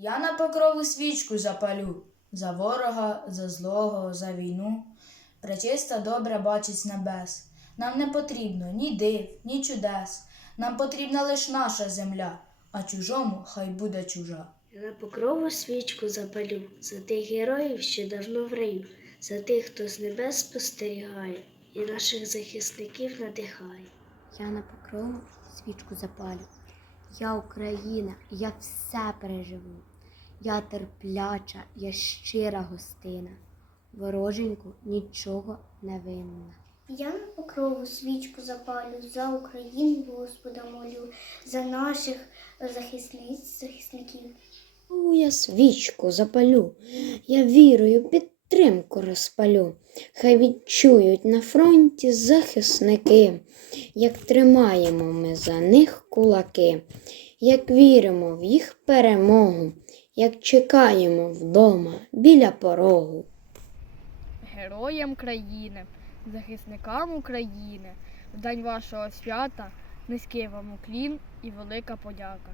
Я на покрову свічку запалю за ворога, за злого, за війну. Пречиста добра бачить небес. Нам не потрібно ні див, ні чудес. Нам потрібна лиш наша земля, а чужому хай буде чужа. Я на покрову свічку запалю за тих героїв, що давно в раю, за тих, хто з небес спостерігає і наших захисників надихає. Я на покрову свічку запалю. Я Україна, я все переживу. Я терпляча, я щира гостина. Вороженьку нічого не винна. Я на покрову свічку запалю, за Україну Господа молю, за наших захисниць, захисників. У я свічку запалю, я вірою підтримку розпалю. Хай відчують на фронті захисники, як тримаємо ми за них кулаки, як віримо в їх перемогу, як чекаємо вдома біля порогу. героям країни, захисникам України, в день вашого свята низький вам уклін і велика подяка.